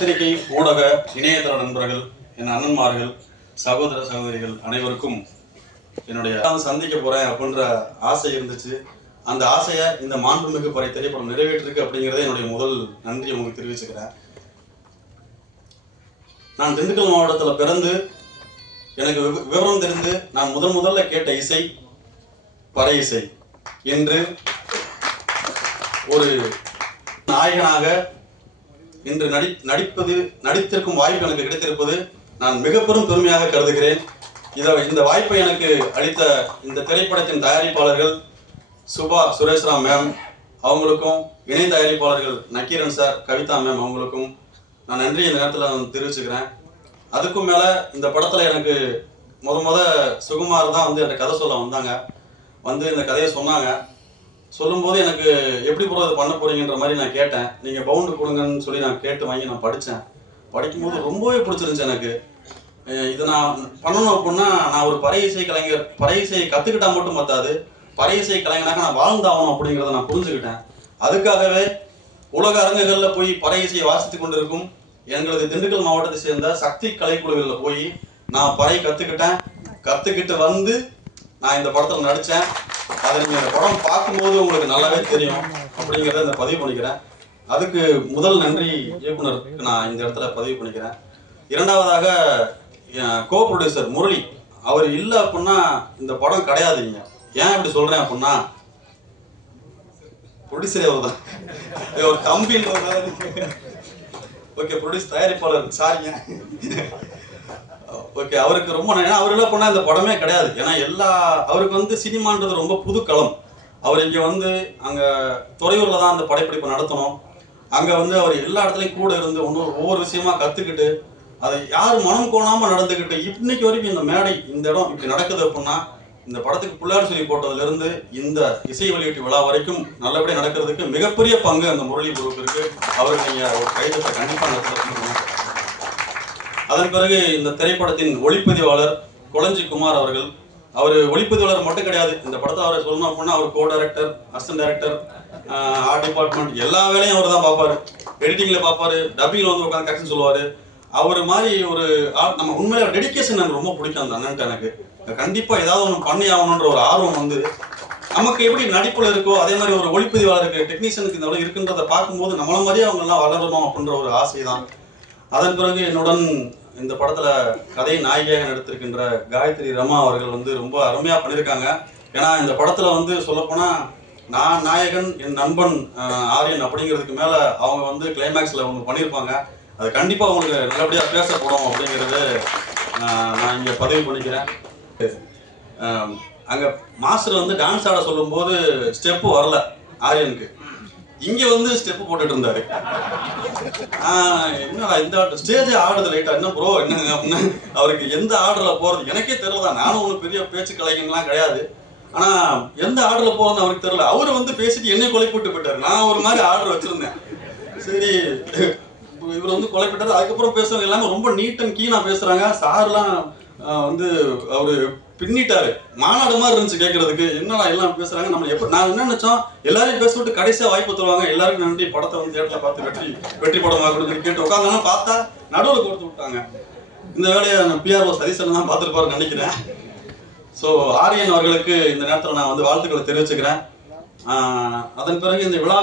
பத்திரிகை ஊடக இணையதள நண்பர்கள், என் அண்ணன்மார்கள், சகோதர சகோதரிகள் அனைவருக்கும் என்னுடைய சந்திக்க போறேன் அப்படின்ற ஆசை இருந்துச்சு. அந்த ஆசையை இந்த மாண்புமிகு பறை திரைப்படம் நிறைவேற்றிருக்கு அப்படிங்கிறத என்னுடைய முதல் நன்றி உங்களுக்கு தெரிவிச்சுக்கிறேன். நான் திண்டுக்கல் மாவட்டத்தில் பிறந்து எனக்கு விவரம் தெரிந்து நான் முதல்ல கேட்ட இசை பறை இசை என்று ஒரு நாயகனாக இன்று நடித்திருக்கும் வாய்ப்பு எனக்கு கிடைத்திருப்பது நான் மிக பெரும் பெருமையாக கருதுகிறேன். இந்த வாய்ப்பை எனக்கு அளித்த இந்த திரைப்படத்தின் தயாரிப்பாளர்கள் சுபா சுரேஷ்ராம் மேம் அவங்களுக்கும், இணை தயாரிப்பாளர்கள் நக்கீரன் சார், கவிதா மேம் அவங்களுக்கும் நான் நன்றி இந்த நேரத்தில் தெரிவிச்சுக்கிறேன். அதுக்கும் மேலே இந்த படத்தில் எனக்கு முத சுகுமார் தான் வந்து என்கிட்ட கதை சொல்ல வந்தாங்க. வந்து இந்த கதையை சொன்னாங்க. சொல்லும்போது எனக்கு எப்படி ப்ரோ இது பண்ண போறீங்கன்ற மாதிரி நான் கேட்டேன். நீங்கள் பவுண்டு கொடுங்கன்னு சொல்லி நான் கேட்டு வாங்கி நான் படித்தேன். படிக்கும்போது ரொம்பவே பிடிச்சிருந்துச்சு எனக்கு. இதை நான் பண்ணணும் அப்படின்னா நான் ஒரு பறை இசை கலைஞர், பறை இசையை கற்றுக்கிட்டா மட்டும் பத்தாது, பறை இசை கலைஞனாக நான் வாழ்ந்தாகணும் அப்படிங்கிறத நான் புரிஞ்சுக்கிட்டேன். அதுக்காகவே உலக அரங்குகளில் போய் பறை இசையை வாசித்து கொண்டிருக்கும் எங்களது திண்டுக்கல் மாவட்டத்தை சேர்ந்த சக்தி கலைக்குழுகளில் போய் நான் பறை கற்றுக்கிட்டு வந்து நான் இந்த படத்தில் நடித்தேன். அதை நீங்கள் இந்த படம் பார்க்கும்போது உங்களுக்கு நல்லாவே தெரியும் அப்படிங்கிறத இந்த பதிவு பண்ணிக்கிறேன். அதுக்கு முதல் நன்றி இயக்குனருக்கு நான் இந்த இடத்துல பதிவு பண்ணிக்கிறேன். இரண்டாவதாக கோ ப்ரொடியூசர் முரளி, அவர் இல்லை அப்படின்னா இந்த படம் கிடையாதுங்க. ஏன் இப்படி சொல்கிறேன் அப்படின்னா, ப்ரொடியூசரே அவர் தான், ஒரு தம்பின்னு ஓகே, ப்ரொடியூஸ் தயாரிப்பாளர் சாரிங்க ஓகே, அவருக்கு ரொம்ப அவர் இல்லை பண்ணால் இந்த படமே கிடையாது. ஏன்னா அவருக்கு வந்து சினிமான்றது ரொம்ப புது களம். அவர் இங்கே வந்து அங்கே துறையூரில் தான் அந்த படைப்பிடிப்பு நடத்தணும். அங்கே வந்து அவர் எல்லா இடத்துலையும் கூட இருந்து ஒவ்வொரு விஷயமா கற்றுக்கிட்டு அதை யாரும் மனம் கோணாமல் நடந்துக்கிட்டு இன்னைக்கு வரைக்கும் இந்த மேடை, இந்த இடம் இப்படி நடக்குது அப்படின்னா இந்த படத்துக்கு புள்ளார் சொல்லி போட்டதுலேருந்து இந்த இசை வெளியீட்டு விழா வரைக்கும் நல்லபடியாக நடக்கிறதுக்கு மிகப்பெரிய பங்கு அந்த முரளி குரூப் இருக்கு. அவருக்கு நீங்கள் ஒரு கைதத்தை கண்டிப்பாக நடத்தணும். அதன் பிறகு இந்த திரைப்படத்தின் ஒளிப்பதிவாளர் கொளஞ்சி குமார் அவர்கள், அவர் ஒளிப்பதிவாளர் மட்டும் கிடையாது. இந்த படத்தை அவரை சொல்லணும் அப்படின்னா அவர் co director, assistant director, art department எல்லா வேலையும் அவர் தான் பார்ப்பாரு. எடிட்டிங்கில் பார்ப்பாரு, டப்பிங்கில் வந்து உட்காந்து கரெக்ஷன் சொல்லுவார். அவர் மாதிரி ஒரு நம்ம உண்மையில டெடிக்கேஷன் எனக்கு ரொம்ப பிடிக்கும் அந்த அண்ணன்ட்டு. எனக்கு கண்டிப்பாக ஏதாவது ஒன்று பண்ணி ஆகணுன்ற ஒரு ஆர்வம் வந்து நமக்கு எப்படி நடிப்பில் இருக்கோ அதே மாதிரி ஒரு ஒளிப்பதிவாளருக்கு, டெக்னீஷியனுக்கு இந்த அளவு இருக்குன்றதை பார்க்கும்போது நம்மள மாதிரியே அவங்கெல்லாம் வளரணும் அப்படின்ற ஒரு ஆசை தான். அதன் பிறகு என்னுடன் இந்த படத்தில் கதை நாயகியாக நடித்திருக்கின்ற காயத்ரி ரமா அவர்கள் வந்து ரொம்ப அருமையாக பண்ணியிருக்காங்க. ஏன்னா இந்த படத்தில் வந்து சொல்லப்போனால் நான் நாயகன், என் நண்பன் ஆரியன் அப்படிங்கிறதுக்கு மேலே அவங்க வந்து கிளைமேக்ஸில் ஒன்று பண்ணியிருப்பாங்க. அது கண்டிப்பாக அவங்களுக்கு நல்லபடியாக பேசப்படும் அப்படிங்கிறது நான் இங்கே பதிவு பண்ணிக்கிறேன். அங்கே மாஸ்டர் வந்து டான்ஸ் ஆட சொல்லும்போது ஸ்டெப்பு வரல ஆரியனுக்கு, இங்கே வந்து ஸ்டெப்பு போட்டுட்டு இருந்தாரு. என்னடா இந்த ஆர்டர் ஸ்டேஜே ஆடுது லைட்டா, என்ன ப்ரோ என்னங்க அப்படின்னா அவருக்கு எந்த ஆர்டரில் போகிறது எனக்கே தெரியல. நானும் ஒன்றும் பெரிய பேச்சு கலைஞன்லாம் கிடையாது. ஆனால் எந்த ஆர்டரில் போகிறதுன்னு அவருக்கு தெரியல. அவரு வந்து பேசிட்டு என்னை கொலை போட்டு போயிட்டார். நான் ஒரு மாதிரி ஆர்டர் வச்சுருந்தேன். சரி, இவர் வந்து கொலை போட்டார். அதுக்கப்புறம் பேசுறவங்க எல்லாமே ரொம்ப நீட் அண்ட் கீனாக பேசுகிறாங்க. சார்லாம் வந்து அவர் பின்னிட்டாரு. மாநாடு மாதிரி இருந்துச்சு கேட்கறதுக்கு. என்னடா எல்லாம் பேசுறாங்க, நம்ம நான் என்ன நினைச்சோம், எல்லாரையும் பேச விட்டு கடைசியாக வாய்ப்பு தருவாங்க, எல்லாருக்கும் நன்றி, படத்தை வந்து தேட்டரில் பார்த்து வெற்றி படமாக கொடுத்து கேட்டு உட்காந்தாலும் பார்த்தா நடுவில் கொடுத்து விட்டாங்க. இந்த வேலையை பிஆர்ஓ சதீசன் தான் பார்த்துருப்பாருன்னு நினைக்கிறேன். ஸோ ஆரியன் அவர்களுக்கு இந்த நேரத்தில் நான் வந்து வாழ்த்துக்களை தெரிவிச்சுக்கிறேன். அதன் பிறகு இந்த விழா